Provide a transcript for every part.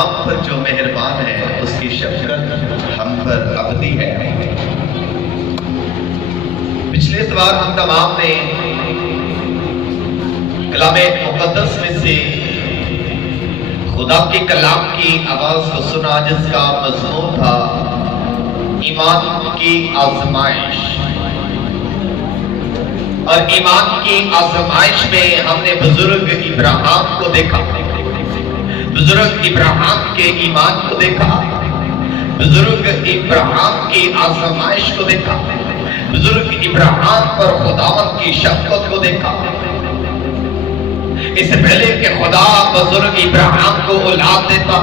तमाम पर जो मेहरबान है उसकी शफकत हम पर अबदी है। पिछले इतवार हम तमाम ने कलामे मुक़द्दस में से खुदा के कलाम की आवाज को सुना जिसका मज़मून था ईमान की आज़माइश। और ईमान की आज़माइश में हमने बुजुर्ग इब्राहिम को देखा, बुजुर्ग इब्राहिम के ईमान को देखा, बुजुर्ग इब्राहिम की आज़माइश को देखा, बुजुर्ग इब्राहिम पर खुदावंद की शफ़क़त को देखा। इससे पहले कि खुदा बुजुर्ग इब्राहिम को औलाद देता,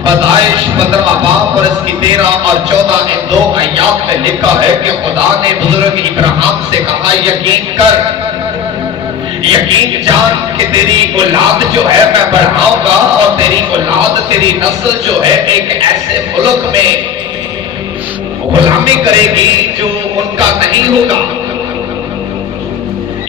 पैदाइश 15वां बाब और इसकी 13 और 14 इन 2 आयात में लिखा है कि खुदा ने बुजुर्ग इब्राहिम से कहा, यकीन कर, यकीन जान कि तेरी औलाद जो है मैं बढ़ाऊंगा और तेरी औलाद, तेरी नस्ल जो है एक ऐसे मुल्क में गुलामी करेगी जो उनका नहीं होगा।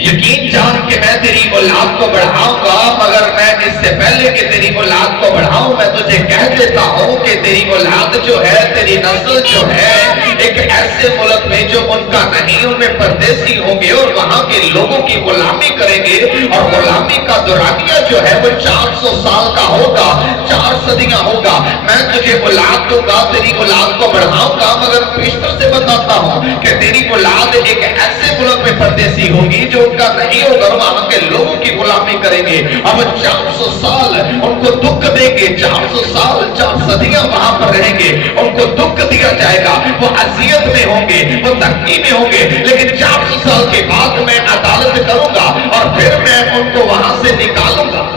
यकीन जान कि मैं तेरी औलाद को बढ़ाऊंगा, मगर मैं इससे पहले कि तेरी औलाद को बढ़ाऊं मैं तुझे कह देता हूं कि तेरी औलाद जो है, तेरी नस्ल जो है एक ऐसे मुल्क में जो उनका नहीं, उनमें परदेसी होंगे और वहां के लोगों की गुलामी करेंगे। और गुलामी का दौरानिया जो है वो 400 साल का होगा, 4 सदियां होगा। मैं तुझे औलाद दूंगा, तेरी औलाद को बढ़ाऊंगा, मगर पेशतर से बताता हूं कि तेरी औलाद एक ऐसे मुल्क में परदेसी होगी जो उनका नहीं होगा, वहां के लोगों की गुलामी करेंगे। अब 400 साल उनको दुख देंगे, 400 साल 4 सदियां वहां पर रहेंगे, उनको दुख दिया जाएगा, वो अजियत में होंगे, वो तंगी में होंगे। लेकिन 400 साल के बाद मैं अदालत करूंगा और फिर मैं उनको वहां से निकालूंगा।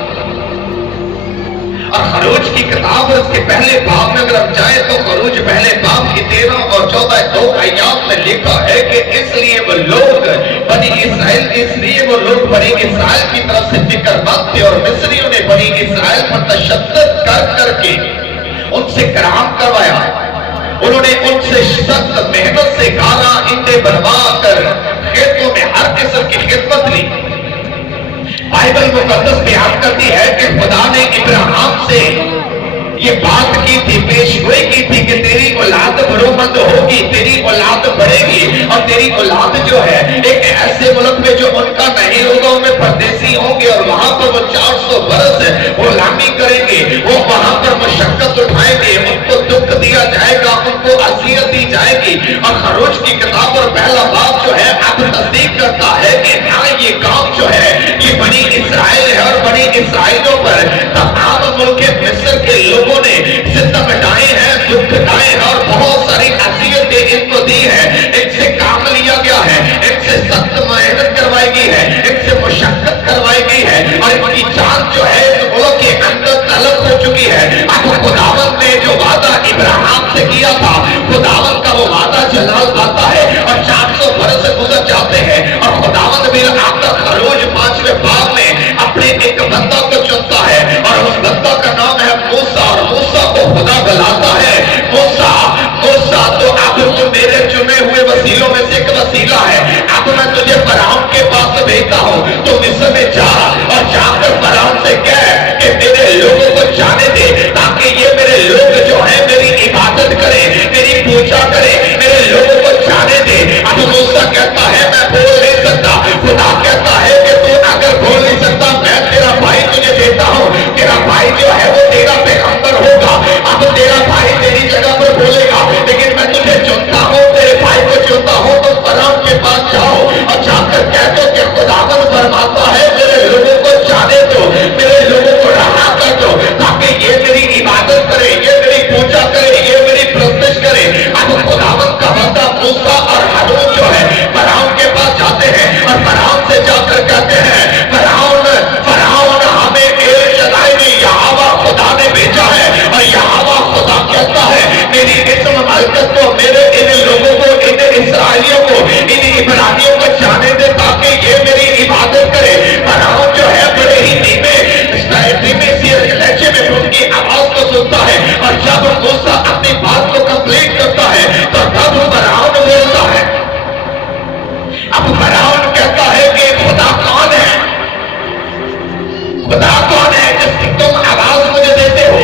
और खरूज की किताब उसके पहले बाब में अगर हम जाए तो खरूज पहले बाब की 13 और 14 2 आयात में लिखा है कि इसलिए वो लोग बनी इसराइल, इसलिए वो लोग बनी इसराइल की तरफ से फिक्रमंद थे और मिस्रियों ने बनी इसराइल पर तशद्दुद कर करके उनसे कराम करवाया। उन्होंने उनसे सख्त मेहनत से गारा ईंटें बनवा कर खेतों में हर किस्म की खिदमत ली। बाइबल मुकद्दस बयान करती है कि खुदा ने इब्राहिम से ये बात की थी, पेशगोई की थी कि तेरी औलाद बरोमंद होगी, तेरी औलाद बढ़ेगी और तेरी औलाद जो है एक ऐसे मुल्क में जो उनका नहीं होगा, उनमें परदेसी होंगे और वहां पर वो 400 बरस गुलामी करेंगे, वो वहां पर मशक्कत उठाएंगे, उनको दुख दिया जाएगा, उनको अजियत दी जाएगी। और खरूज की किताब और पहला बाब जो है अब तस्दीक करता है कि हाँ ये काम जो है ये बनी इसराइल है और बनी इसराइलों पर तमाम मुल्क मिस्र के लोगों ने सितम ढाए हैं, दुख ढाए हैं और बहुत सारी अजियतें इनको दी है। इनसे काम लिया गया है, इनसे सख्त मेहनत करवाई गई है, इनसे मुशक्कत करवाई गई है और इनकी जान जो है इस मुल्क के अंदर तलब हो चुकी है। अब खुदावंद ने जो वादा इब्राहिम से किया था, खुदावंद का वो वादा जलाल आता है और 400 बरस गुजर जाते हैं और खुदावंद भी आकर खरूज 5वें बाब में अपने एक बंदा को चुनता है और उस बंदा का नाम है मूसा। और मूसा को खुदा बुलाता है, मूसा मूसा तो अब तू मेरे चुने हुए वसीलों में से एक वसीला है, अब मैं तुझे फरौन के पास भेजता हूं, तो मिस्र में जा और जाकर फरौन से कह कि मेरे लोगों को जाने दे ताकि ये मेरे लोग जो है मेरी इबादत करें, मेरी पूजा करें, मेरे लोगों को जाने दे। अब मूसा कहता है मैं बोल नहीं सकता, खुदा कहता है कि तू अगर बोल नहीं सकता मैं तेरा भाई तुझे देता हूं, तेरा भाई जो है वो तेरा पैगंबर होगा। अब तेरा भाई तेरी जगह पर बोलेगा, लेकिन मैं तुझे चुनता हूं, तेरे भाई को चुनता हूं, तो फरौन के पास जाओ और जाकर कह दो कि खुदावंद फरमाता है मेरे लोगों को जाने दो, मेरे लोगों को रहा कर दो ताकि ये मेरी इबादत करे, ये मेरी पूजा करे, ये मेरी प्रस्तुत करे। अब खुदावंद का बंदा मूसा और हारून जो है फरौन के पास जाते हैं और फरौन से जाकर कहते हैं फरौन फरौन हमें एल शदाई ने यहोवा खुदा ने भेजा है और यहोवा खुदा कहता है मेरी इस्म मलकत को, मेरे इन लोगों को, इन इसराइलियों को, इन इब्रानियों को जाने दे ताकि ये मेरी इबादत करे। फरौन जो है बड़े ही धीमे लहजे में उनकी आवाज को सुनता है और जब मूसा अपनी बात को कंप्लीट करता है तो तब फरौन बोलता है। अब फरौन कहता है कि खुदा कौन है, खुदा कौन है जिसकी तुम आवाज मुझे देते हो?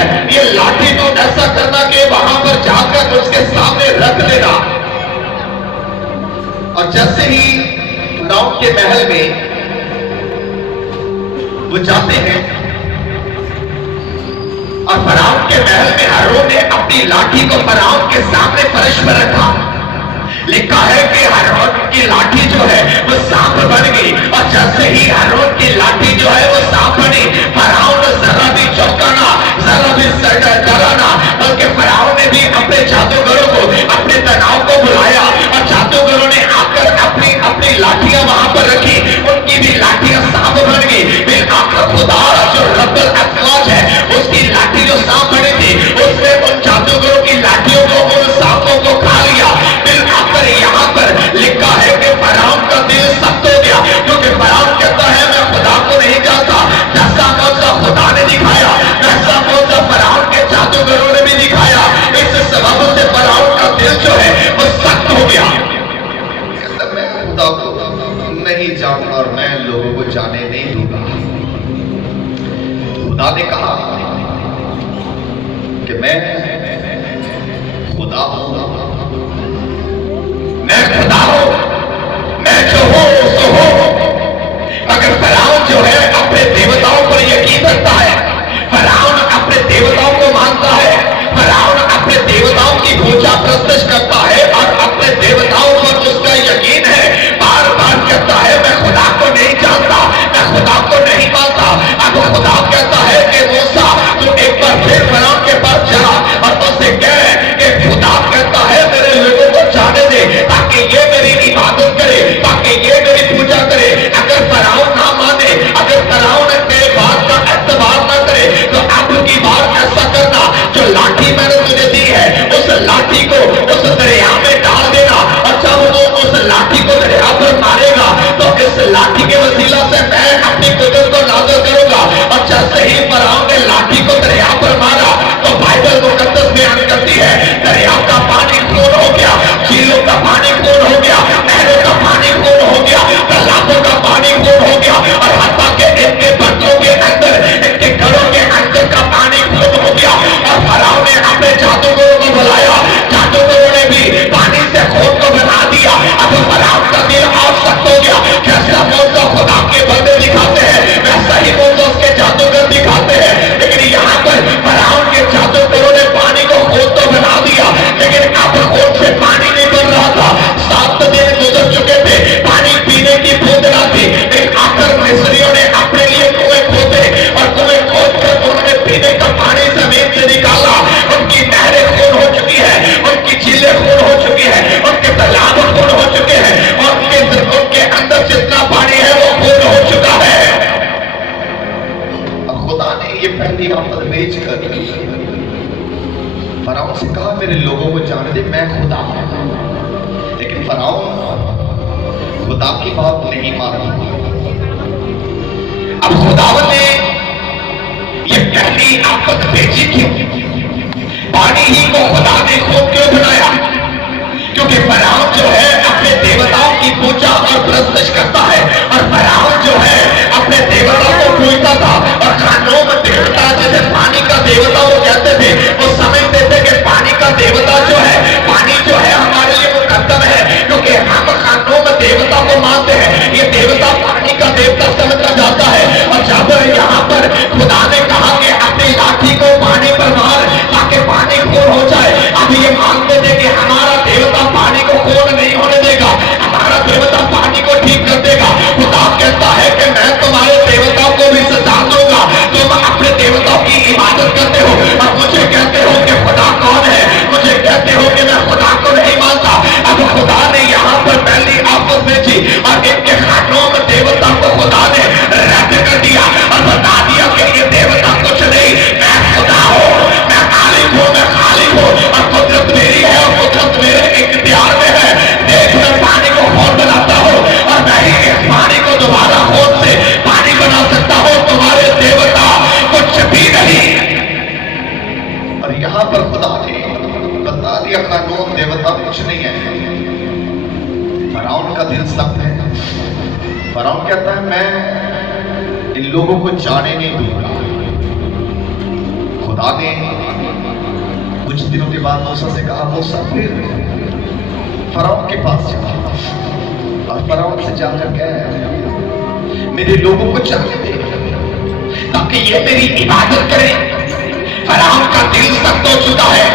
है ये लाठी तो ऐसा करना कि वहां पर जाकर उसके सामने रख देना। और जैसे ही फिरौन के महल में वो जाते हैं और फिरौन के महल में हारून ने अपनी लाठी को फिरौन के सामने फर्श पर रखा। लिखा है कि हारून की लाठी जो है वो सांप बन गई और जैसे ही हारून की लाठी जो है वो सांप बनी, फिरौन जरा भी चौंकाना, जरा भी डराना, बल्कि फिरौन ने भी अपने जादूगरों को, अपने तनाव को बुलाया और जादूगरों ने आकर अपनी अपनी लाठियां वहां पर रखी। उनकी भी लाठियां सांप बन गई। फिर आकर खुदा जो रब्बुल अफवाज है उसकी लाठी जो सांप बनी थी उसने उन जादूगरों की लाठियों को, उन सांपों को खा लिया। फिर आकर यहाँ पर लिखा है कि फिरौन का दिल सख्त हो गया, क्योंकि फिरौन कहता है मैं खुदा को नहीं जानता। जैसा मौका खुदा ने दिखाया वैसा मौका फिरौन के जादूगरों ने भी दिखाया। इस सबब से फिरौन का दिल जो है वो सख्त हो गया। मैं खुदा को नहीं जानता और मैं लोगों को जाने नहीं दूंगा। खुदा ने कहा कि मैं खुदा हूं, मैं खुदा हूं, मैं जो हूं सो हूं। मगर फिरौन जो है अपने देवताओं पर यकीन रखता है, फिरौन अपने देवताओं को मानता है, फिरौन अपने देवताओं की पूजा प्रस्तुत करता है और अपने देवताओं पर उसका यकीन है। बार बार कहता है मैं खुदा को नहीं जानता, मैं खुदा को नहीं मानता। अब खुदा कहता है कि मूसा तू एक बार फिर फिरौन के पास जा और उससे कह कि खुदा कहता है मेरे लोगों को जाने दे ताकि ये मेरी इबादत करे, ताकि ये मेरी पूजा करे। अगर फिरौन ना माने, अगर फिरौन तेरे बात का एतबार ना करे तो अब की बार ऐसा करना, जो लाठी मैंने तुझे दी है उस लाठी को उस दरिया में डाल देना और जब वो उस लाठी को दरिया पर मारेगा तो इस लाठी के वसीला से मैं अपनी कुदरत को नाज़िल करूंगा। और जैसे ही फिरौन ने लाठी को दरिया पर मारा तो बाइबल मुकद्दस बयान करती है दरिया का पानी खून हो गया, झीलों का पानी खून हो गया, नहरों का पानी खून हो गया, तालाबों का पानी खून हो गया और हत्ता के इनके बर्तनों के अंदर, इनके घरों के अंदर का पानी खून हो गया। और फिरौन ने अपने जादूगरों को बुलाया, जादूगरों ने भी पानी से खून को बना दिया। अब फिरौन का दिल और सख्त हो गया। जैसा मौका खुदा के बंदे दिखाते हैं वैसा ही मौका उसके जादूगर दिखाते हैं। लेकिन यहाँ पर फिरौन के जादूगरों ने पानी को खून तो बना दिया, लेकिन अब खून से पानी नहीं बन रहा था। 7 दिन गुजर चुके थे, पानी पीने की बूंद ना थी। लेकिन आकर मिस्रियों ने अपने लिए कुएं खोदे और कुएं खोद कर उन्होंने पीने का पानी जमीन से निकाला। उनकी नहरें खून हो चुकी है, उनकी झीलें खून हो चुकी है, उनके तालाब खून हो चुके हैं और उनके अंदर जितना पानी है वो खून हो चुका है। अब खुदा ने ये पहली आफत भेज कर फिरौन से कहा मेरे लोगों को जाने दे मैं खुदा हूं। लेकिन फिरौन खुदा की बात नहीं मानी। अब खुदावन ने ये पहली आफत भेजी क्यों? पानी ही को खुदा ने खून क्यों बनाया? क्योंकि फिरौन जो है अपने देवताओं की पूजा और प्रस्तुत करता है और फिरौन जो है अपने देवताओं को पूजता था। और खानों में देवता जैसे पानी का देवता वो कहते थे, वो समझते थे कि पानी का देवता जो है, पानी जो है हमारे लिए मुकद्दम है, क्योंकि हम खानों में देवता को मानते हैं। ये देवता पानी का देवता समझा जाता है। और जब यहाँ पर खुदा ने कहा कि अपनी लाठी को पानी पर मार ताकि पानी खून हो जाए, अब ये मानते थे कि हमारा देवता पानी को खून नहीं होने देगा, हमारा देवता पानी को ठीक कर देगा। खुदा कहता है कि मैं तुम्हारे देवताओं को भी सजा दूंगा। तुम अपने देवताओं की इबादत करते हो और मुझे कहते हो कि खुदा कौन है, मुझे कहते हो कि मैं खुदा को नहीं मानता। अब खुदा ने यहाँ पर पहली आफत भेजी और इनके खानों में देवता को खुदा ने रद्द कर दिया और बता दिया कि ये देवता कुछ नहीं, मैं खुदा हूं, मैं खालिक हूं, मैं खालिक हूं और कुदरत मेरी है और कुदरत मेरे इख्तियार में है। देख मैं पानी को खून बनाता हूं और मैं ही इस पानी को दोबारा खून से पानी बना सकता हूं। तुम्हारे देवता कुछ भी नहीं। और यहाँ पर खुदा ने बता दिया कानून देवता कुछ नहीं है। फिरौन का दिल सख्त है। फिरौन कहता है मैं इन लोगों को जाने नहीं दूंगा। खुदा ने कुछ दिनों के बाद मूसा से कहा, मूसा फिर फरौन के पास जा और फरौन से जाकर कह, मेरे लोगों को जाने दे ताकि ये मेरी इबादत करें। फरौन का दिल सख्त हो चुका है।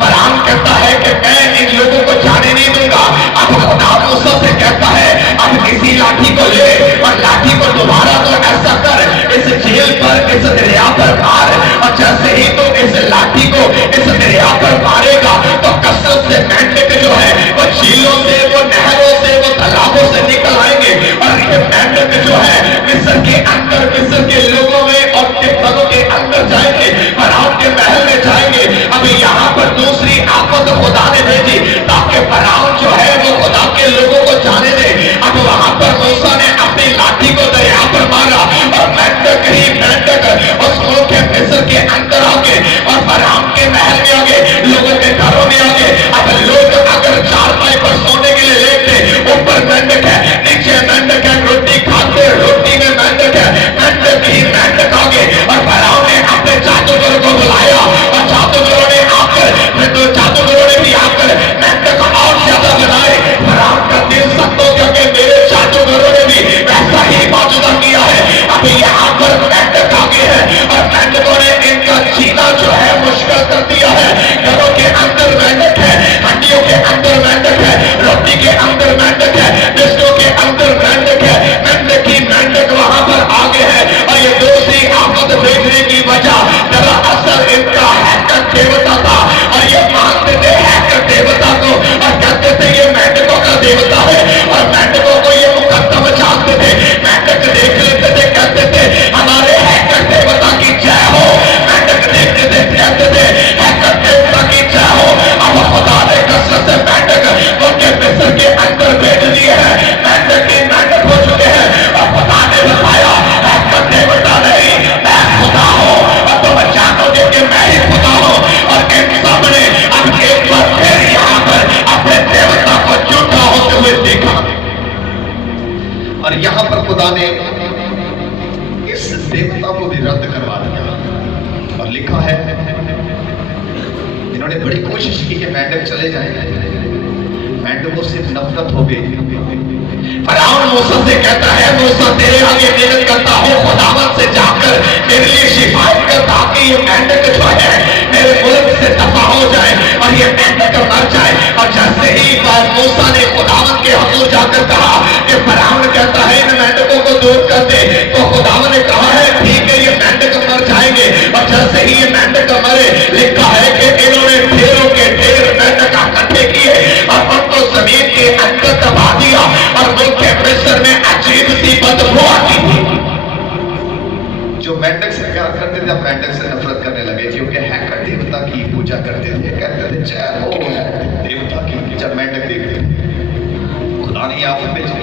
फरौन कहता है कि मैं इन लोगों को जाने नहीं दूंगा। अब खुदा मूसा से कहता है, अब इसी लाठी को ले और लाठी को दोबारा तो ऐसा कर, इस झील पर, इस दरिया पर मार, और जैसे ही तो इस लाठी को इस दरिया पर मारेगा तो कसरत से मेंढक जो है वो झीलों से, वो नहरों से, वो तालाबों से निकल आएंगे और ये मेंढक जो है मिस्र के अंदर, मिस्र के लोगों में और तिब्बतों के अंदर जाएंगे, फरौन के महल में जाएंगे। अभी यहाँ पर दूसरी आफत खुदा ने भेजी ताकि फरौन जो है वो खुदा के लोगों को जाने दे। अब वहां पर मूसा ने अपनी लाठी को दरिया पर मारा और मेंढक ही मेंढक उस मुल्क के मिस्र के अंदर आ गए और फरौन के महल में आ गए, लोगों के घरों में आ गए। अब लोग अगर चारपाई पर सोने के लिए लेटते, ऊपर मेंढक है, नीचे मेंढक है, रोटी खाते, रोटी में मेंढक है, मेंढक ही मेंढक आ गए। और फरौन ने अपने जादूगर को बुलाया और जादूगरों ने आकर, तो जादूगरों ने भी आकर मेंढक और ज्यादा बनाए। फरौन का दिल सख्त हो गया कि मेरे जादूगरों ने भी वैसा ही मौजूदा किया है। अभी यहाँ पर मेंढक आ गए हैं और मेंढकों ने इनका जीना जो है मुश्किल कर दिया है। घरों के अंदर मेंढक है, हड्डियों के अंदर मेंढक है, रोटी के अंदर मेंढक है, बिस्कुट के अंदर मेंढक है, मेंढक ही मेंढक वहां पर आ गए हैं। और ये दूसरी आफत भेजने की वजह दरअसल इनका हैकर देवता था और ये मानते थे हैकर देवता को और कहते थे ये मेंढकों का देवता है और मेंढकों को ये मुकद्दम जानते थे। मेंढक देख लेते थे, कहते थे हमारे हैकर देवता की जय हो। मेंढक देखते थे, कहते थे हैकर देवता की जय हो। अब खुदा ने कसरत से मेंढक उनके मिस्र के अंदर भेज दिए हैं। मेंढक ही मेंढक हो चुके हैं और खुदा ने बताया हैकर देवता नहीं, मैं खुदा हूं और तुम जानोगे कि मैं ही खुदा हूं। और इन सबने अब एक बार फिर यहाँ पर अपने देवता को झूठा होते हुए देखा और यहाँ पर खुदा ने इस देवता को भी रद्द करवा दिया और लिखा है, इन्होंने बड़ी कोशिश की कि मेंढक चले जाएं, मेंढकों से नफरत हो गई। फरौन मूसा से कहता है, मूसा तेरे आगे निवेदन करता हूँ खुदावंद से जाकर मेरे लिए शिफायत कर ताकि ये मेंढक जो है मेरे मुल्क से दफा हो जाए और ये मेंढक मर जाए। और जैसे ही मूसा ने खुदावंद के हुजूर जाकर कहा कि फरौन कहता है इन मेंढकों को दूर कर दे, तो खुदावंद ने कहा है ठीक है ये मेंढक मर जाएंगे। और जैसे ही ये मेंढक मरे, लिखा है कि इन्होंने ढेरों के ढेर मेंढक इकट्ठे किए और उनको जमीन के अंदर दबा दिया और मुल्क के मिस्र में अजीब सी बदबू आती थी। जो मेंढक से प्यार करते थे अब मेंढक से नफरत करने लगे क्योंकि हैकर देवता की पूजा करते थे, कहते थे जय हो देवता की। जब मेंढक देखते खुदा ने आफत भेजी,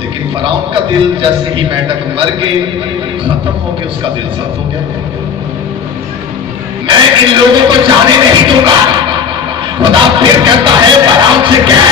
लेकिन फरौन का दिल जैसे ही मेंढक मर गए खत्म हो गया, उसका दिल सख्त हो गया। मैं इन लोगों को जाने नहीं दूंगा। खुदा फिर कहता है फरौन से कह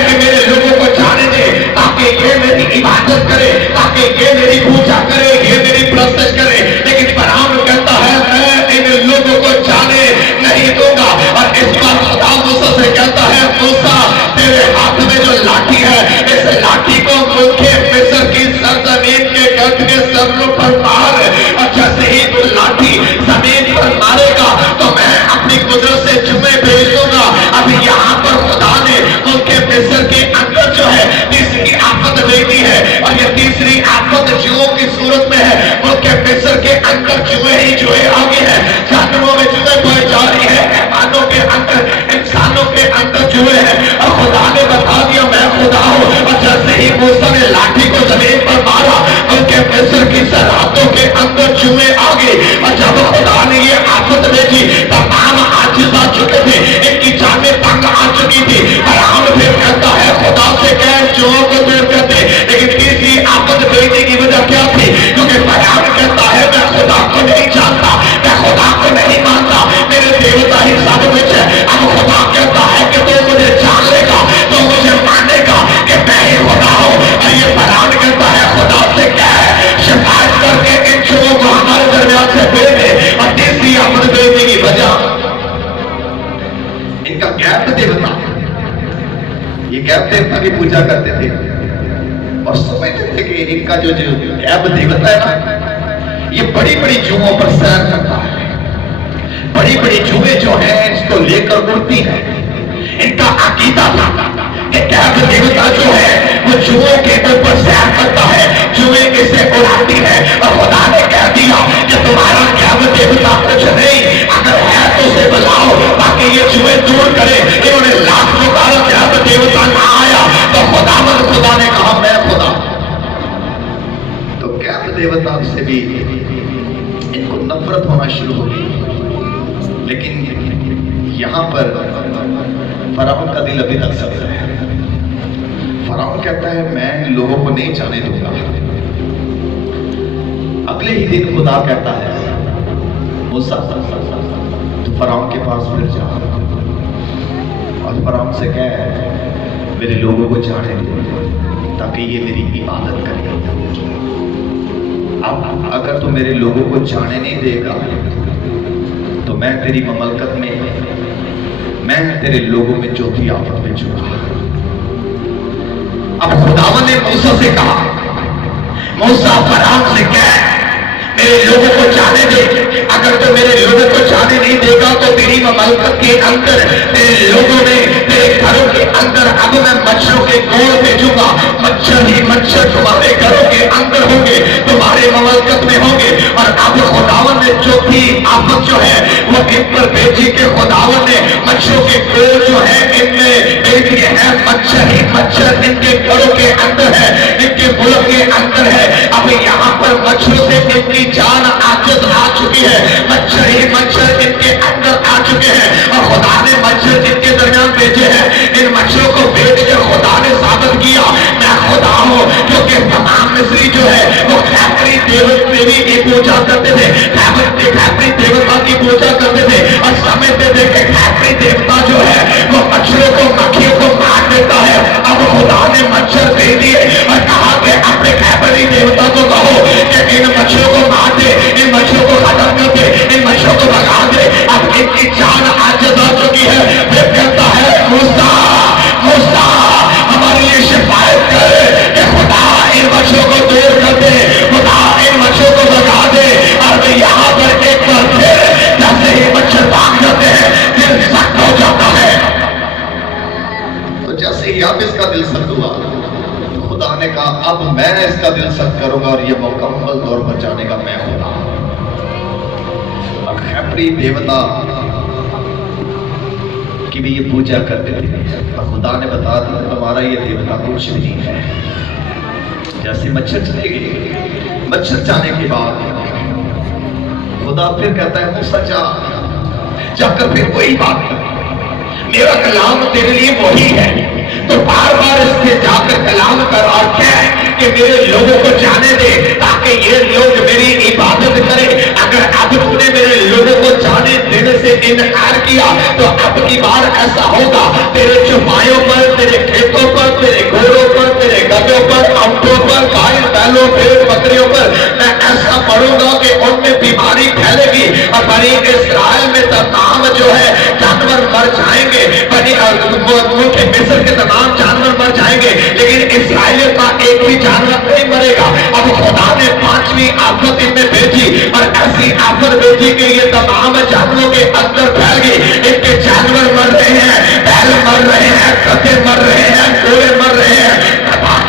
कि मेरे लोगों को जाने दे ताकि ये मेरी इबादत करे, ताकि ये मेरी पूजा करे, ये मेरी प्रस्तुत करे। लेकिन फरौन कहता है मैं इन लोगों को जाने नहीं दूंगा। और इस बार खुदा मूसा से कहता है मूसा तेरे हाथ में जो लाठी है इस लाठी को मुल्क मिस्र की सरजमीन के गर्द के सरलों पर मार। और जैसे ही तू लाठी जमीन पर मारेगा तो मैं अपनी कुदरत से जुमे भेज दूंगा। अभी यहाँ पर खुदा ने उनके मिस्र के अंदर जो है तीसरी आफत भेजी है और ये तीसरी आफत जुओं की सूरत में है। उनके मिस्र के अंदर जुए ही जुए आगे हैं, जानवरों में जुए पाई जा रही है, मेहमानों के अंदर, इंसानों के अंदर जुए हैं। और खुदा ने बता दिया मैं खुदा हूं। और जैसे ही मूसा ने लाठी को जमीन पर मारा उनके मिस्र की सरहदों के अंदर जुए आ गए। और जब खुदा ने ये आफत भेजी तमाम आजिज आ चुके थे, इनकी जानें तंग आ चुकी थी। फरौन फिर कहता है खुदा से कह जुओं को दूर कर दे। लेकिन तीसरी आफत भेजने की वजह क्या थी? क्योंकि फरौन कहता है मैं खुदा को नहीं जानता, मैं खुदा को नहीं मानता, मेरे देवता ही सब कुछ है। अब खुदा कहता है कि तू मुझे जान लेगा तो मुझे मानेगा कि मैं ही खुदा हूं। और ये फरौन कहता है खुदा से कह शिकायत करके इन जुओं को गैब देवता की पूजा करते थे और समझते थे कि इनका जो जो गैब देवता है ना, ये बड़ी बड़ी जुओं पर सैर करता है, बड़ी बड़ी जुएं जो है इसको लेकर उड़ती है। इनका अकीदा था कि गैब देवता जो है वो जुओं के ऊपर सैर करता है, जुएं इसे उड़ाती है। और खुदा ने कह दिया कि तुम्हारा गैब देवता कुछ नहीं, अगर है तो उसे बुलाओ, बाकी ये जुएं दूर करे। इन्होंने लाख पुकारा, गैब देवता ना आया तो खुदा ने कहा मैं खुदा। तो गैब देवता से भी इनको नफरत होना शुरू हो गई। लेकिन यहां पर फराउन का दिल अभी तक सख्त है। फराउन कहता है मैं इन लोगों को नहीं जाने दूंगा। अगले ही दिन खुदा कहता है मूसा तो फराउन के पास फिर जा और फराउन से कह मेरे लोगों को जाने दे ताकि ये मेरी इबादत करें। अब अगर तू मेरे लोगों को जाने नहीं देगा तो मैं तेरी ममलकत में, मैं तेरे लोगों में चौथी आफत में छूंगा। अब खुदावन ने मूसा से कहा, मूसा फराउन से कह मेरे लोगों को जाने दे, अगर तो मेरे लोगों को जाने नहीं देगा तो तेरी ममलकत के अंदर, तेरे लोगों में, तेरे घरों के अंदर अब मैं मच्छरों के गोल भेजूंगा। मच्छर ही मच्छर तुम्हारे घरों के अंदर होंगे, तुम्हारे ममलकत में होंगे। और अब खुदावन ने चौथी आफत जो है वो इन पर भेजी कि खुदावन ने मच्छरों के गोल जो है इनमें भेज दिए हैं। मच्छर ही मच्छर इनके घरों के अंदर है, इनके मुल्क के अंदर है। अब यहाँ पर मच्छरों से इनकी जान आजत आ चुकी है, मच्छर ही मच्छर इनके अंदर आ चुके हैं और खुदा ने मच्छर इनके दरमियान भेजे हैं। इन मच्छरों को भेज के खुदा ने साबित किया मैं खुदा हूं, क्योंकि तमाम मिस्री जो है वो खैबरी देवी की पूजा करते थे, खैबरी देवता की पूजा करते थे और समझते थे कि खैबरी देवता जो है वो मच्छरों को, मक्खियों को मार देता है। अब खुदा ने मच्छर दे दिए और कहा कि अपने खैबरी देवता को कहो कि इन मच्छरों को मार दे, इन मच्छरों को खत्म कर दे, इन मच्छरों को भगा दे। अब इनकी जान आजत आ चुकी है। फिर कहता है मूसा मूसा हमारे लिए शिफायत कर कि खुदा इन मच्छरों को दूर कर दे, खुदा इन मच्छरों को भगा दे। और यहाँ पर एक बार फिर जैसे ही मच्छर भाग जाते हैं दिल सख्त हो जाता है। तो जैसे ही अब इसका दिल सख्त हुआ खुदा ने कहा अब मैं इसका दिल सख्त करूंगा और ये मुकम्मल तौर पर जाने का मैं खुदा। अब खैबरी देवता की भी ये पूजा करते थे और खुदा ने बता दिया तुम्हारा ये देवता कुछ नहीं है। जैसे मच्छर चले गए, मच्छर जाने के बाद खुदा फिर कहता है मूसा जा, जाकर फिर वही बात कर, मेरा कलाम तेरे लिए वही है। तो बार बार इससे जाकर कलाम कर और कह कि मेरे लोगों को जाने दे ताकि ये लोग मेरी इबादत करें। अगर अब तूने मेरे लोगों को जाने देने से इनकार किया तो अब की बार ऐसा होगा तेरे चौपायों पर, तेरे खेतों पर, तेरे घोड़ों पर, तेरे गधों पर, ऊंटों पर, गाय बैलों, भेड़ बकरियों पर मैं ऐसा पढ़ूंगा कि उनमें बीमारी फैलेगी और बनी इस्राएल में तमाम जो है जानवर मर जाएंगे। बनी मुल्क मिस्र के तमाम जानवर मर जाएंगे लेकिन इस्राएलियों का एक भी जानवर नहीं मरेगा। अब खुदा ने पांचवी आफत इनमें भेजी और ऐसी आफत भेजी कि ये तमाम जानवरों के अंदर फैल गई। इनके जानवर मर रहे हैं, बैल मर रहे हैं, गधे मर रहे हैं, घोड़े मर रहे हैं।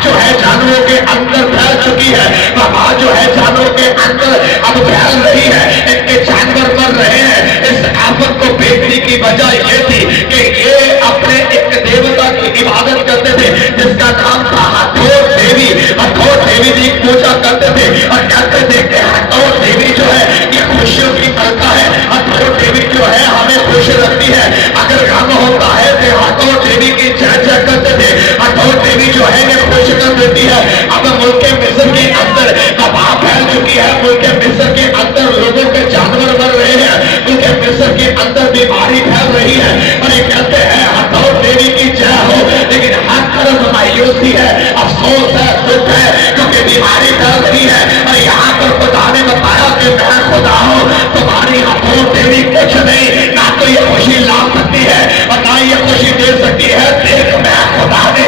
जो है जानवरों के अंदर फैल चुकी है, वबा जो है जानवरों के अंदर अब फैल रही है, इनके जानवर मर रहे हैं। इस आफत को भेजने की वजह यह थी कि ये अपने एक देवता की इबादत करते थे जिसका नाम था हथोर देवी। हथोर देवी की पूजा करते थे और कहते थे कि हथोर देवी जो है ये खुशियों की मलका है, हथोर देवी जो है हमें खुश रखती है। अगर गम होता है तो हथोर देवी की जय जय करते थे, हथोर देवी जो है ये खुश कर देती है। अब मुल्क मिस्र के अंदर वबा फैल चुकी है, मुल्क मिस्र के अंदर लोगों के जानवर मर रहे हैं, मुल्क मिस्र के अंदर बीमारी फैल रही है और ये कहते हैं हथौर देवी की जय हो। लेकिन हर तरफ मायूसी है, अफसोस है, दुख है क्योंकि बीमारी फैल रही है। और यहाँ पर खुदा ने बताया कि मैं खुदा हूँ, तुम्हारी हथौर देवी कुछ नहीं, ना तो ये खुशी ला सकती है और ना ये खुशी दे सकती है। देख मैं खुदा ने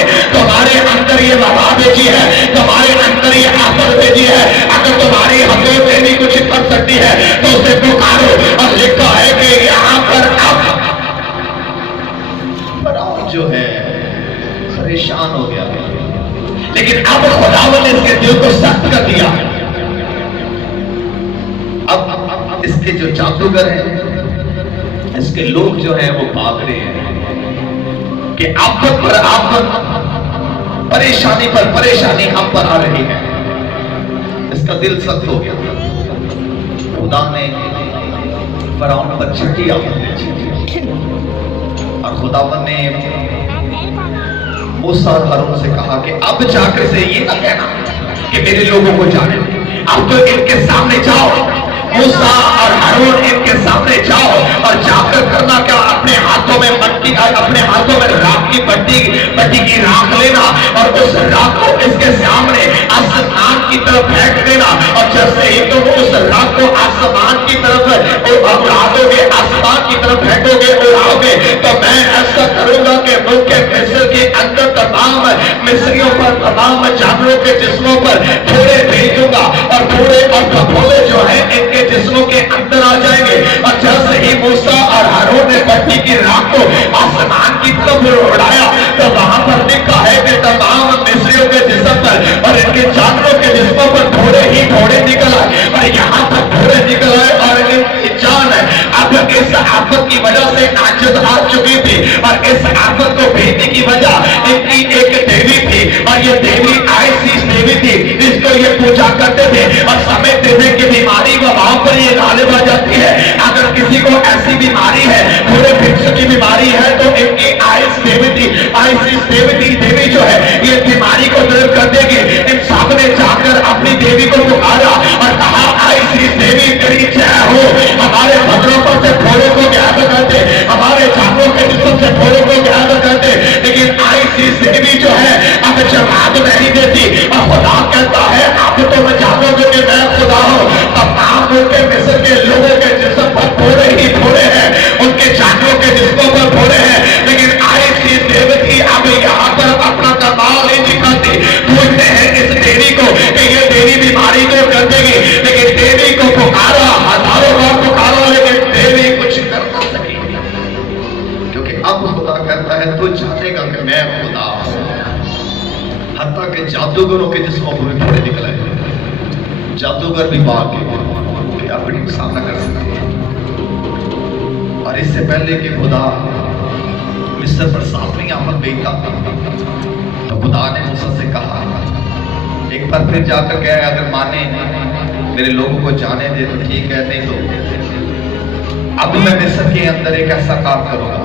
अंदर ये वबा भेजी है, तुम्हारे अंदर ये आफत भेजी है, अगर तुम्हारी हकूमत नहीं कुछ कर सकती है तो उसे पुकारो। और लिखा है कि यहाँ पर अब फरौन जो है परेशान हो गया, लेकिन अब खुदावन ने इसके दिल को सख्त कर दिया। अब इसके जो जादूगर हैं, इसके लोग जो हैं वो भाग रहे हैं कि आफत पर आफत, परेशानी पर परेशानी हम पर आ रही है। इसका दिल सख्त हो गया। खुदा ने फरौन पर छठी आफत भेजी और खुदावन ने मूसा और हारून से कहा कि अब जाकर से ये ना कहना कि मेरे लोगों को जाने, अब तो इनके सामने जाओ, मूसा और हारून इनके सामने जाओ और जाकर करना क्या, अपने हाथों में मट्टी, अपने हाथों में राख की मट्टी की राख लेना और उस राख को इसके सामने आसमान की तरफ फेंक देना। और जैसे ही तुम उस राख को आसमान की तरफ उड़ा दोगे, आसमान की तरफ फेंकोगे, उड़ाओगे, तो मैं ऐसा करूंगा कि मुल्क मिस्र के अंदर तमाम मिस्रियों पर, तमाम जानवरों के जिस्मों पर थोड़े भेजूंगा और थोड़े और कपोले जो है इनके जिस्मों के अंदर आ जाएंगे। और जैसे ही मूसा और हारून ने मट्टी की राख को आसमान की तरफ उड़ाया तो वहां पर लिखा है कि तमाम मिस्रियों के जिस्म पर और इनके जानवरों के जिस्मों पर थोड़े ही थोड़े निकल आए और यहाँ पर थोड़े निकल आए और इनकी जान अब इस आफत की वजह से आजिज़ आ चुकी थी। और इस आफत को भेजने की वजह इनकी एक देवी थी और ये देवी आईसीस देवी थी, जिसको ये पूजा करते थे और समझते थे कि बीमारी वहां पर ये गालिब आ जाती है। अगर किसी को ऐसी बीमारी है, पूरे विश्व की बीमारी है, तो इनकी आईसीस देवी जो है ये बीमारी को दूर कर देगी। इन सब ने जाकर अपनी देवी को पुकारा और कहा, आईसीस देवी तेरी जय हो, हमारे भद्रों पर से फोड़ों को गायब कर दे, हमारे जानवरों के जिस्म से फोड़ों को गायब कर दे। लेकिन आईसीस देवी जो है अब जवाब नहीं देती और खुदा कहता है, अब तो मैं जानोगे कि मैं खुदा हूं। तमाम उनके मिस्र के लोगों के जिस्म पर फोड़े ही फोड़े हैं, उनके जानवरों के जिस्मों पर फोड़े हैं, लेकिन आईसीस देवी अब यहाँ पर अपना कमाल नहीं दिखाती। पूछते हैं इस देवी को कि ये देवी बीमारी को कर देगी, लेकिन देवी को पुकारा, हजारों बार पुकारा, लेकिन देवी कुछ कर ना सकी। क्योंकि अब खुदा कहता है तू जानेगा कि मैं खुदा हूं। हत्ता के जादूगरों के जिस्मों को भी फोड़े निकले, जादूगर भी भाग गए, अपनी सामना कर सके। और इससे पहले कि खुदा मिस्र पर सातवीं आफत भेजता तो खुदा ने मूसा से कहा, एक बार फिर जाकर कहे, अगर माने मेरे लोगों को जाने दे तो ठीक है, नहीं तो अब मैं मिस्र के अंदर एक ऐसा काम करूंगा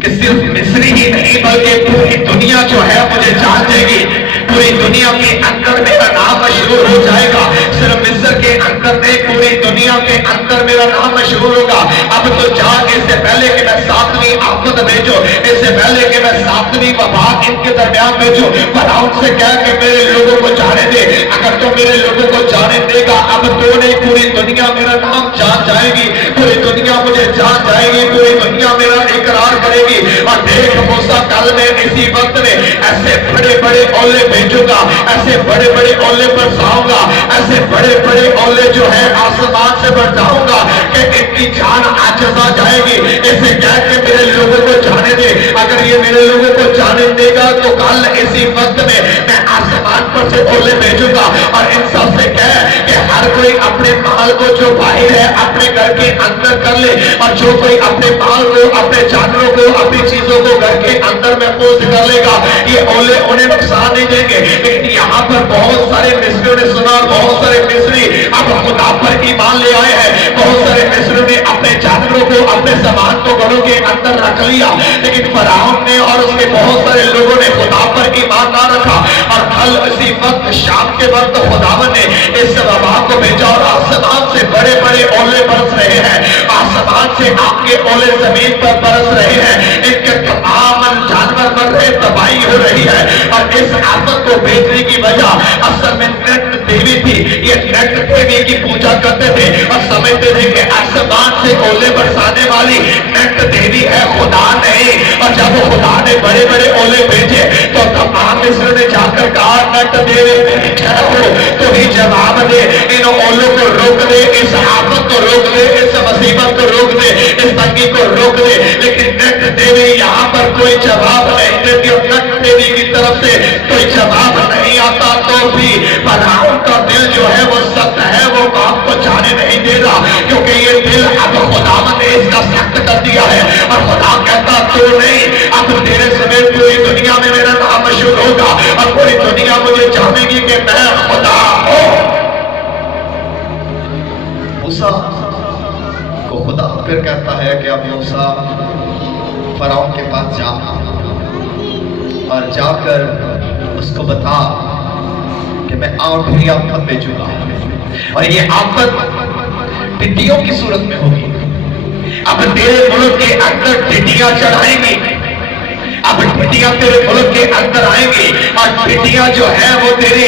कि सिर्फ मिस्री ही नहीं बल्कि पूरी दुनिया जो है मुझे जान देगी। पूरी दुनिया के अंदर मेरा नाम मशहूर हो जाएगा। सिर्फ मिस्र के अंदर नहीं, पूरी दुनिया के अंदर मेरा नाम मशहूर होगा। अब तो जान, इससे पहले कि मैं सातवीं आफत भेजो, इससे पहले कि मैं सातवीं वबा इनके दरमियान भेजो, फरौन से कह के मेरे लोगों को जाने दे। अगर तो मेरे लोगों को जाने देगा, अब तो नहीं, पूरी दुनिया मेरा नाम जान जाएगी, पूरी दुनिया मुझे जान जाएगी, पूरी दुनिया मेरा इकरार करेगी। और देख मूसा, कल मैं इसी वक्त में ऐसे बड़े बड़े औले भेजूंगा, ऐसे बड़े बड़े औले बरसाऊंगा, ऐसे बड़े बड़े औले जो है आसमान से बरसाऊंगा कि इनकी जान आजिज़ आ जाएगी। इसे कह के मेरे लोगों को जाने दे। अगर ये मेरे लोगों को जाने देगा तो कल इसी वक्त में मैं आसमान पर से औले भेजूंगा और इन सब से कह कि हर कोई अपने माल को जो बाहर है अपने घर के अंदर कर ले, और जो कोई अपने माल को, अपने जानवरों को, अपनी चीजों को घर के अंदर महफूज कर लेगा, ये औले उन्हें नुकसान नहीं देंगे। लेकिन यहाँ पर बहुत सारे मिस्रियों ने सुना, बहुत सारे मिस्री अब खुदा पर ईमान ले आए हैं। बहुत सारे मिस्रियों ने अपने जानवरों को, अपने सामान को घरों के अंदर रख लिया, लेकिन फरौन ने और उसके बहुत सारे लोगों ने खुदा पर ईमान ना रखा। और कल इसी वक्त शाम के वक्त खुदावन ने इस वबा को भेजा और आसमान से बड़े बड़े औले बरस रहे हैं, आसमान से आपके औले जमीन पर बरस रहे हैं, इनके तमाम जानवर मर रहे, तबाही हो रही है। और इस आफत को भेजने की वजह असल में नृत्य देवी थी। ये नट देवी की पूजा करते थे और समझते थे कि आसमान से ओले बरसाने वाली नट देवी है, खुदा नहीं। और जब खुदा ने बड़े बड़े ओले भेजे तो तमाम मिस्र ने जाकर कहा नट देवी तो ही जवाब दे, इन ओलों को रोक दे, इस आफत को रोक दे, इस मुसीबत को रोक दे, इस तंगी को रोक दे। लेकिन नट देवी यहाँ पर कोई जवाब नहीं देती और नट देवी की तरफ से कोई जवाब नहीं आता। तो भी फरआउन का दिल जो है वो सख्त है, वो बाप को जाने नहीं दे रहा, क्योंकि ये दिल अब खुदावन ने इसका सख्त कर दिया है। और खुदा कहता तो नहीं, अब तेरे समेत पूरी दुनिया में मेरा नाम मशहूर होगा और पूरी दुनिया मुझे जानेगी कि मैं खुदा हूं। मूसा को खुदा फिर कहता है कि अब मूसा फरआउन के पास जा और जाकर उसको बता कि मैं आखिरी आफत भेजूंगा और ये आफत टिड्डियों की सूरत में होगी। अब तेरे मुल्क के अंदर टिड्डियां चढ़ाएंगी, अब टिड्डियां तेरे मुल्क के अंदर आएंगी और टिड्डियां जो है वो तेरे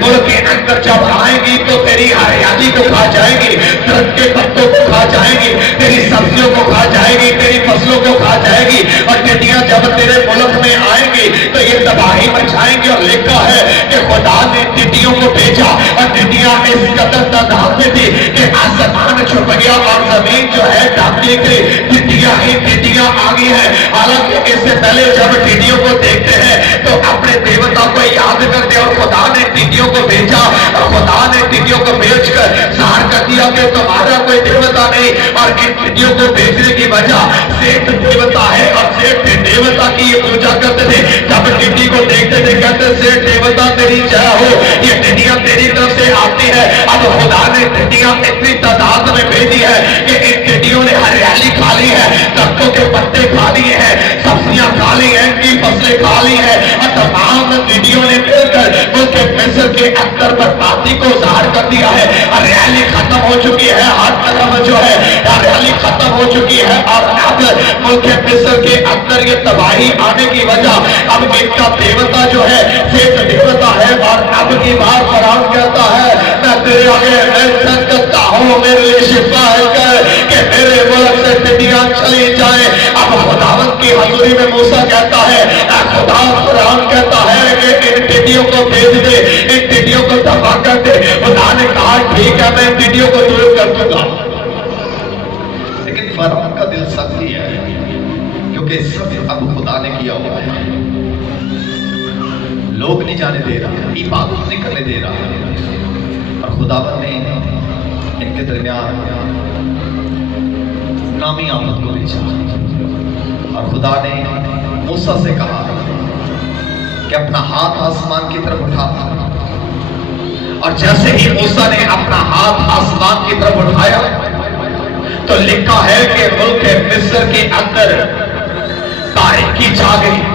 मुल्क के अंदर जब आएंगी तो तेरी हरियाली को खा जाएंगी, दरख्त के पत्तों को खा जाएंगी, तेरी सब्जियों को खा जाएगी, तेरी फसलों को खा जाएगी। और टिड्डियां जब तेरे मुल्क में आएंगी तो ये तबाही मचाएंगी। और लिखा है कि खुदा ने टिड्डियों को भेजा और टिड्डियां इस कदर तादाद में थी कि आसमान छुप गया और जमीन जो है ढक ली गई। टिड्डियां ही टिड्डियां आ गई है। हालांकि इससे पहले जब टिड्डियों को देखते हैं तो अपने देवता को याद करते और खुदा ने टिड्डियों को भेजा और खुदा ने टिड्डियों को भेजकर जाहिर कर दिया कि तुम्हारा कोई देवता नहीं। और इन टिड्डियों को भेजने की वजह सेठ देवता है और सेठ देवता की ये पूजा करते थे। जब टिड्डी को देखते थे कहते सेठ देवता तेरी जय हो, ये टिड्डियां तेरी तरफ से आती है। अब खुदा ने टिड्डियां इतनी तादाद में भेजी है कि इन टिड्डियों ने हरियाली खा ली है, दरख्तों के पत्ते खा लिए हैं, सब्जियां खा ली हैं, की फसलें खा ली है। और तमाम टिड्डियों ने मिलकर उनके मिस्र के अंदर बर्बादी को जाहिर कर दिया है। हरियाली खत्म हो चुकी है, हर तरफ जो है हरियाली खत्म हो चुकी है। और अब मुल्क मिस्र के अंदर ये तबाही आने की वजह अब इनका देवता जो है सेठ देवता है। और अब की बार फरआउन कहता है मैं तेरे आगे ऐलान करता हूं, मेरे लिए शिफा है कि मेरे मुल्क से टिड्डियां चली जाए। अब खुदावंद की हजूरी में मूसा कहता है, खुदा फरआउन कहता है कि इन टिड्डियों को भेज दे, इन टिड्डियों को दफा कर दे। खुदा ने कहा ठीक है मैं टिड्डियों को दूर कर दूंगा। लेकिन फरआउन का दिल सख्त ही है, क्योंकि सब अब खुदा ने किया हुआ है। लोग नहीं जाने दे रहा, इबादत नहीं करने दे रहा। और खुदावंद ने इनके दरमियान नामी आमद को भेजा और खुदा ने मूसा से कहा कि अपना हाथ आसमान की तरफ उठा। और जैसे ही मूसा ने अपना हाथ आसमान की तरफ उठाया तो लिखा है कि मुल्क मिस्र के अंदर तारीकी छा गई।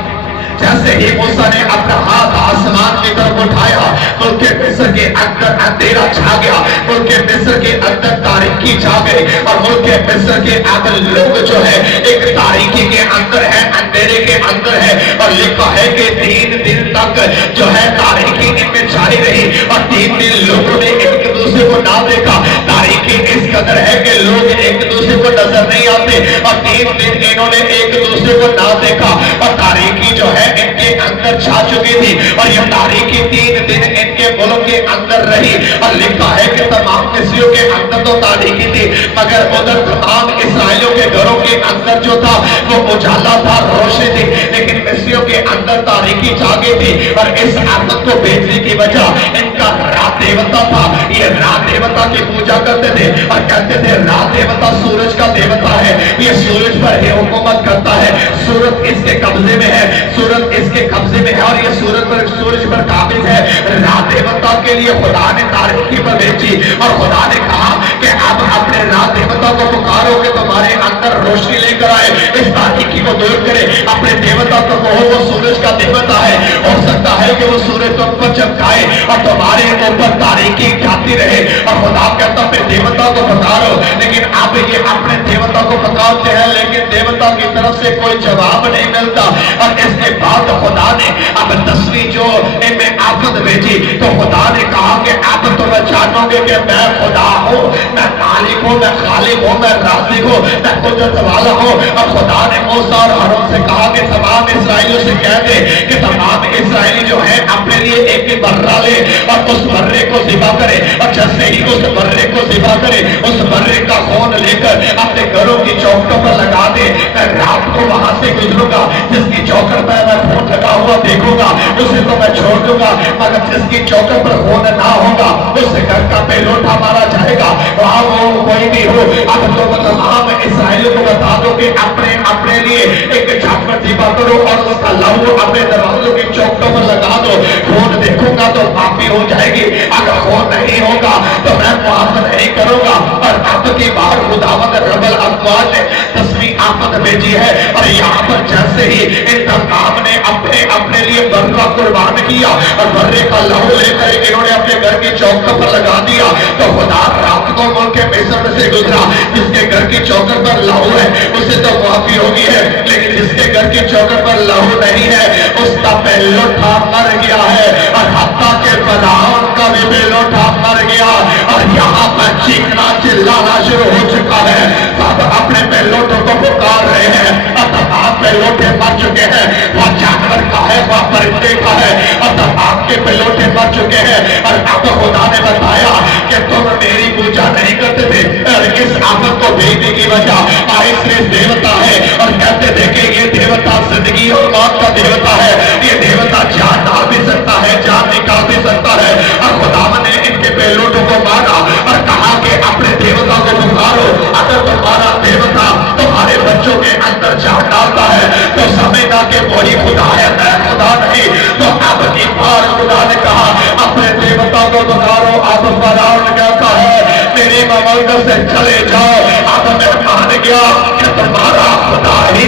जैसे ही मूसा ने अपना हाथ आसमान की तरफ उठाया मुल्क मिस्र के अंदर अंधेरा छा गया, मुल्क मिस्र के अंदर तारीकी छा गई। और मुल्क मिस्र के अंदर लोग जो है एक तारीकी के अंदर है, अंधेरे के अंदर है। और लिखा है कि 3 दिन तक जो है तारीकी इनमें जारी रही और 3 दिन लोगों ने एक दूसरे को ना देखा। तारीकी इस कदर है कि लोग एक दूसरे को नजर नहीं आते और 3 दिन इन्होंने एक दूसरे को ना देखा और तारीकी जो है इनके अंदर छा चुकी थी। और ये तारीकी 3 दिन इनके मुल्क के अंदर रही। और लिखा है कि तमाम मिस्रियों के अंदर तो तारीकी थी, मगर उधर तमाम इसराइलियों के घरों के अंदर जो था वो उजाला था, रोशनी थी। लेकिन मिस्रियों के अंदर तारीकी छा गई थी। और इस आफत को भेजने की वजह इनका रात देवता था। ये रात देवता की पूजा करते थे और कहते थे रात देवता सूरज का देवता है, ये सूरज पर ही हुकूमत करता है, सूरज इसके कब्जे में है, सूरज इसके कब्जे में है और ये सूरज पर काबिज है। रात देवता के लिए खुदा ने तारीकी पर भेजी और खुदा ने कहा कि अब अपने रात देवता को पुकारो कि तुम्हारे अंदर रोशनी लेकर आए, इस तारीकी को दूर करे। अपने देवता को कहो वो सूरज का देवता है, हो सकता है कि वो सूरज तुम पर चमकाए और तुम्हारे ऊपर तारीकी जाती रहे। और खुदा कहता अपने देवता को पुकारो। लेकिन अब ये अपने देवता को पुकारते हैं लेकिन देवता की तरफ से कोई जवाब नहीं मिलता। और इसके बाद खुदा ने अब 10वीं जो इनमें आफत आफत भेजी तो खुदा ने कहा कि अब तुम जानोगे कि मैं खुदा हूँ, मैं मालिक हूँ, मैं खालिक हूँ, मैं राज़िक हूँ, मैं कुदरत वाला हूँ। और खुदा ने मूसा और हारून से कहा कि तमाम इस्राएलियों से कह दे कि तमाम इस्राएली जो है अपने लिए एक बर्रा ले और उस बर्रे को ज़िबा करे, और जैसे ही उस बर्रे को ज़िबा करे उस बर्रे का खून लेकर अपने घरों की चौखटों पर लगा दे। मैं रात को वहां से गुजरूंगा, जिसकी चौखट पर मैं खून लगा हुआ देखूंगा उसे तो मैं छोड़ दूंगा, मगर जिसकी चौखट पर खून ना होगा उस घर का पेलोठा मारा जाएगा, वहां वो कोई भी हो। अब तो तमाम इस्राएलियों को बता दो कि अपने अपने लिए एक झांकड़ दीपा करो और उसका लहू अपने दरवाजों की चौखटों पर लगा दो। खून देखूंगा तो माफी हो जाएगी, अगर खून नहीं होगा तो मैं माफ नहीं करूंगा। और अब की बार खुदावंद रब्बुल अफ़वाज ने 10वीं आफत भेजी है, और यहाँ पर जैसे ही इन तमाम ने अपने अपने लिए बर्रा कुर्बान किया और बर्रे का लहू लेकर इन्होंने अपने घर की चौखट पर लगा दिया, तो खुदा रात को मुल्क मिस्र से गुजरा। जिसके घर की चौखट पर लहू है उसे तो माफी होगी है, लेकिन जिसके घर की चौखट पर लहू नहीं है उसका पेलोठा मर गया है, और हत्ता के फरआउन का भी पेलोठा मर गया। और यहाँ पर चीखना चिल्लाना शुरू हो चुका है, सब अपने पेलोठों को पुकार रहे हैं, और तमाम पेलोठे मर चुके हैं। वह जानवर का है, वह परिंदे का है, और तमाम के पेलोठे मर चुके हैं। और अब खुदा ने बताया कि तुम मेरी पूजा नहीं करते थे, और इस आफत को भेजने की वजह आइसरेस देवता है, और कहते थे कि ये देवता जिंदगी और मौत का देवता है, ये देवता जान डाल भी सकता है, जान निकाल भी सकता है। और खुदा ने इनके पेलोठों को मारा और कहा कि अपने देवता को पुकारो, अगर तुम्हारा देवता तुम्हारे बच्चों के अंदर जान डालता है तो समझना कि वही खुदा है, मैं खुदा नहीं। तो अब की बार खुदा ने कहा अपने देवता को पुकारो। अब फरआउन कहता है मेरी ममलकत से चले जाओ, अब मैं मान गया कि तुम्हारा खुदा ही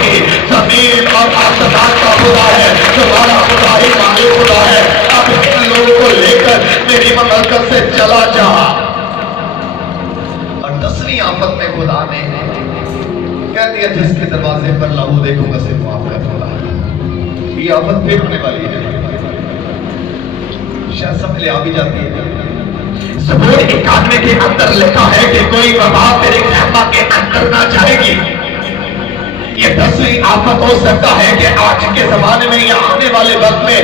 जमीन और आसमान का खुदा है, तुम्हारा खुदा ही मालिक खुदा है। अब इन लोगों को लेकर मेरी ममलकत से चला जा। और 10वीं आफत में खुदा ने कह दिया जिसके दरवाजे पर लहू देखूंगा सिर्फ माफ कर दूंगा। ये आफत फिर होने वाली है, शायद समझ ले आ भी जाती है। ज़बूर 91 के अंदर लिखा है कि कोई वबा तेरे खैमा के अंदर ना जाएगी। ये 10वीं आफत हो सकता है कि आज के जमाने में या आने वाले वक्त में